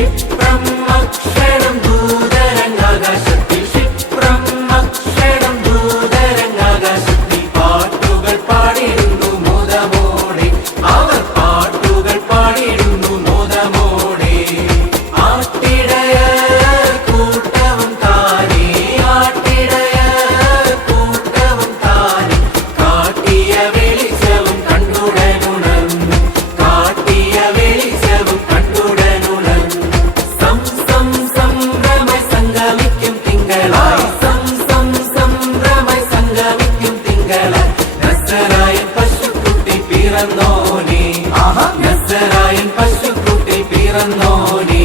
ക്ഷിപ്രം അക്ഷരം ദൂതരംഗാകാശത്തിൽ, ക്ഷിപ്രം അക്ഷരം ദൂതരംഗാകാശത്തിൽ പാട്ടുകൾ പാടിടുന്നു മോദമോടെ, അവർ പാട്ടുകൾ പാടിടുന്നു മോദമോടെ. ആട്ടിടയ കൂട്ടവും താനേ, ആട്ടിടയ കൂട്ടവും താനേ, കാട്ടിയ വെളിച്ചവും കണ്ടുടനുണർന്നു, കാട്ടിയ വെളിച്ചവും കണ്ടുടനുണർന്നു. സംഭ്രമായി സംഗമിക്കും തിങ്കളായി, സംഭ്രമായി സംഗമിക്കും തിങ്കളായി, നസറായൻ പശുക്കുട്ടി പിറന്നോനേ, നസറായൻ പശുക്കുട്ടി പിറന്നോനേ.